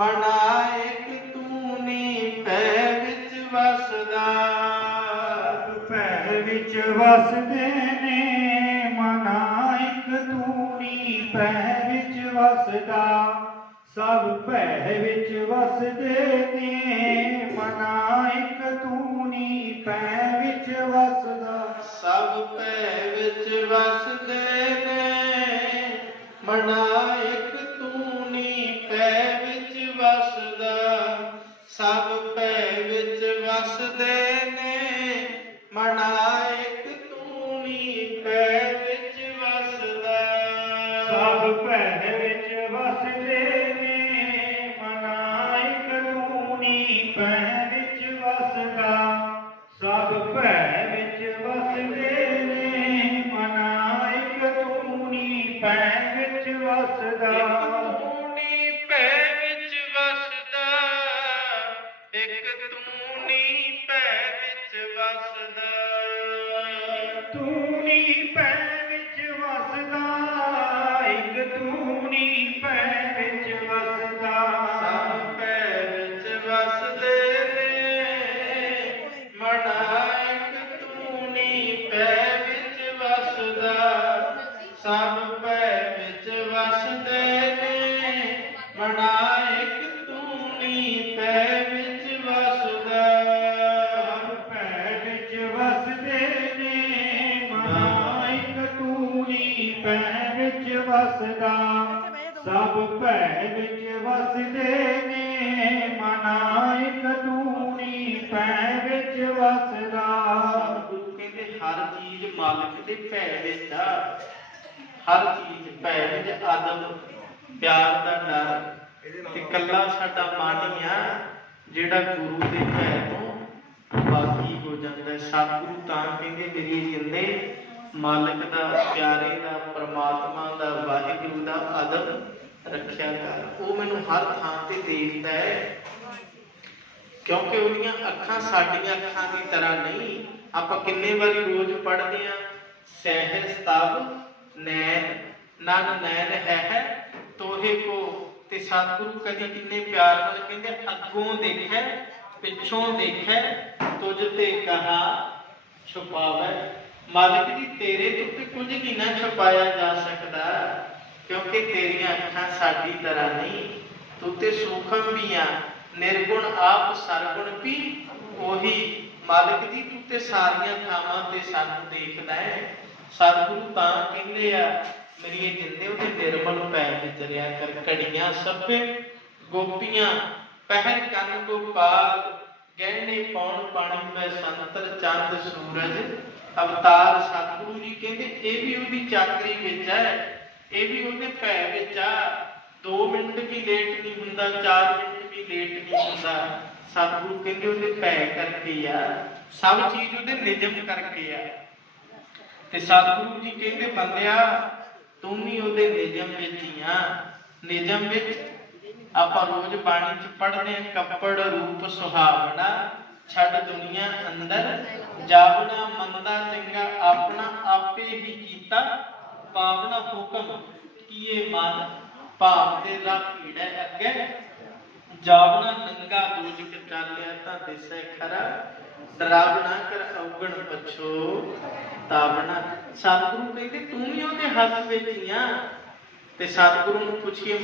ਮਨਾਇਕ ਤੂੰ ਨੀ ਪੈ ਵਿੱਚ ਵਸਦਾ। ਭੈ ਵਿੱਚ ਵਸਦੇ ਨੇ ਮਨਾ ਇੱਕ ਤੂਨੀ ਭੈ ਵਿੱਚ ਵਸਦਾ। ਸਭ ਭੈ ਵਿੱਚ ਵਸਦੇ ਨੇ ਮਨਾ ਇੱਕ ਤੂਨੀ ਭੈ ਵਿੱਚ ਵਸਦਾ। ਸਭ ਭੈ ਵਿੱਚ ਵਸਦੇ ਨੇ ਮਨਾਇਕ ਮਨਾਇਕ ਤੂੰ ਨੀ ਪੈ ਵਿੱਚ ਵਸਦਾ। ਸਭ ਭੈ ਵਿੱਚ ਵਸਦੇ ਨੇ ਮਨਾ ਤੂੰ ਤੂਨੀ ਭੈ ਵਿੱਚ ਵਸਦਾ। ਸਭ ਭੈ ਵਿੱਚ ਵਸਦੇ ਨੇ ਮਨਾ ਤੂੰ ਤੂਨੀ ਭੈ ਵਿੱਚ ਵਸਦਾ। ਵਸਦਾ ਤੂਨੀ ਭੈ ਵਿੱਚ ਵਸਦਾ, ਇੱਕ ਤੂਨੀ ਭੈ ਵਿੱਚ ਵਸਦਾ। ਸਭ ਭੈ ਵਿੱਚ ਵਸਦੇ ਨੇ ਮਨਾਇਕ ਤੂੰ ਨੀ ਪੈ ਵਿੱਚ ਵਸਦਾ। ਸਭ ਭੈ ਵਿੱਚ ਵਸਦੇ ਨੇ ਮਨਾ ਵਸਦਾ ਸਭ ਭੈ ਵਿੱਚ ਵਸਦੇ ਨੇ ਮਨਾ ਇੱਕ ਤੂਨੀ ਭੈ ਵਿੱਚ ਵਸਦਾ। ਗੁਰੂ ਕਹਿੰਦੇ ਹਰ ਚੀਜ਼ ਮਾਲਕ ਦੇ ਭੈ ਵਿੱਚ ਆ। ਹਰ ਚੀਜ਼ ਭੈ ਵਿੱਚ ਆਦਮ ਪਿਆਰ ਦਾ ਡਰ ਤੇ ਕੱਲਾ ਸਾਡਾ ਮਨ ਹੀ ਆ ਜਿਹੜਾ ਗੁਰੂ ਦੇ ਭੈ ਤੋਂ ਬਾਗੀ ਹੋ ਜਾਂਦਾ। ਹੈ। ਸਤਿਗੁਰੂ ਤਾਂ ਕਹਿੰਦੇ ਮੇਰੀ ਜਿੰਦੇ ਮਾਲਕ ਦਾ, ਪਿਆਰੇ ਦਾ, ਪ੍ਰਮਾਤਮਾ ਦਾ, ਵਾਹਿਗੁਰੂ ਦਾ ਅਦਬ ਰੱਖਿਆ ਕਰ। ਉਹ ਮੈਨੂੰ ਹਰ ਥਾਂ ਤੇ ਦੇਖਦਾ ਹੈ। ਕਿਉਂਕਿ ਉਹਦੀਆਂ ਅੱਖਾਂ ਸਾਡੀਆਂ ਅੱਖਾਂ ਦੀ ਤਰ੍ਹਾਂ ਨਹੀਂ, ਆਪਾਂ ਕਿੰਨੇ ਵਾਰੀ ਰੋਜ਼ ਪੜ੍ਹਦੇ ਆ ਸਹਿ ਸਤਬ ਨੈਣ, ਨਨ ਨੈਣ ਹੈ ਹੈ, ਤੋਹੇ ਕੋ। ਤੇ ਸਤਿਗੁਰੂ ਕਦੀ ਕਿੰਨੇ ਪਿਆਰ ਨਾਲ ਕਹਿੰਦੇ, ਅੱਗੋਂ ਦੇਖੈ, ਪਿੱਛੋਂ ਦੇਖੈ, ਤੁਝ ਤੇ ਕਹਾ, ਛੁਪਾਵੈ। ਮਾਲਕ ਜੀ, ਤੇਰੇ ਤੋਂ ਕੁਝ ਨਹੀਂ ਨਾ ਛੁਪਾਇਆ ਜਾ ਸਕਦਾ, ਕਿਉਂਕਿ ਤੇਰੀਆਂ ਅੱਖਾਂ ਸਾਡੀ ਤਰ੍ਹਾਂ ਨਹੀਂ, ਤੂੰ ਤੇ ਸੂਖਮ ਵੀ ਆ, ਨਿਰਗੁਣ ਆਪ ਸਰਗੁਣ ਵੀ ਉਹੀ। ਮਾਲਕ ਜੀ, ਤੂੰ ਤੇ ਸਾਰੀਆਂ ਥਾਵਾਂ ਤੇ ਸਾਨੂੰ ਦੇਖਦਾ ਹੈ। ਸਤਿਗੁਰੂ ਤਾਂ ਕਹਿੰਦੇ ਆ ਮੇਰੀ ਜਿੰਦੇ ਉਹਦੇ ਨਿਰਮਲ ਪੈ ਵਿਚਰਿਆ ਕਰ, ਘੜੀਆਂ ਸਭੇ ਗੋਪੀਆਂ, ਪਹਿਰ ਕੰਨ ਗੋਪਾਲ ਗਹਿਣੇ ਪਾਉਣ ਪਾਣੀ ਮੈਂ ਸੰਤਰ ਚੰਦ ਸੂਰਜ, ਅਵਤਾਰ ਸਤਿਗੁਰੂ ਜੀ ਕਹਿੰਦੇ, ਇਹ ਵੀ ਉਹਦੀ ਚਾਕਰੀ ਵਿੱਚ ਹੈ, ਇਹ ਵੀ ਉਹਦੇ ਭੈ ਵਿੱਚ ਆ। 2 ਮਿੰਟ ਵੀ ਲੇਟ ਨਹੀਂ ਹੁੰਦਾ 4 ਮਿੰਟ ਵੀ ਲੇਟ ਨਹੀਂ ਹੁੰਦਾ। ਸਤਿਗੁਰੂ ਕਹਿੰਦੇ ਉਹਦੇ ਭੈ ਕਰਕੇ ਆ। ਸਭ ਚੀਜ਼ ਉਹਦੇ ਨਿਯਮ ਕਰਕੇ ਆ। ਤੇ ਸਤਿਗੁਰੂ ਜੀ ਕਹਿੰਦੇ, ਬੰਦਿਆ, ਤੂੰ ਵੀ ਉਹਦੇ ਨਿਯਮ ਵਿੱਚ ਹੀ ਆ। ਨਿਯਮ ਵਿੱਚ ਆਪਾਂ ਰੋਜ਼ ਬਾਣੀ ਚ ਪੜ੍ਹਦੇ ਆ ਕੱਪੜ ਰੂਪ ਸੁਹਾਵਣਾ, ਛੱਡ ਦੁਨੀਆ ਅੰਦਰ, ਜਾਵਣਾ ਮੰਦਾ ਚੰਗਾ, ਆਪਣਾ ਆਪੇ ਹੀ ਕੀਤਾ, ਪਾਵਨਾ ਹੁਕਮ ਕੀਏ ਮਨ, ਭਾਵ ਦੇ ਰਾ ਭੀੜੈ ਅੱਗੇ। ਜਾਵਣਾ ਨੰਗਾ ਦੂਜਕ ਚਾਲਿਆ ਤਾਂ ਦਿਸੈ ਖਰਾ, ਡਰਾਵਣਾ ਕਰ ਔਗਣ ਪਛੋ, ਤਾਵਣਾ। ਸਤਿਗੁਰੂ ਕਹਿੰਦੇ, ਤੂੰ ਵੀ ਉਹਦੇ ਹੱਥ ਵਿੱਚ ਹੀ ਆ। ਤੇ ਸਤਿਗੁਰੂ ਨੂੰ ਪੁੱਛੀਏ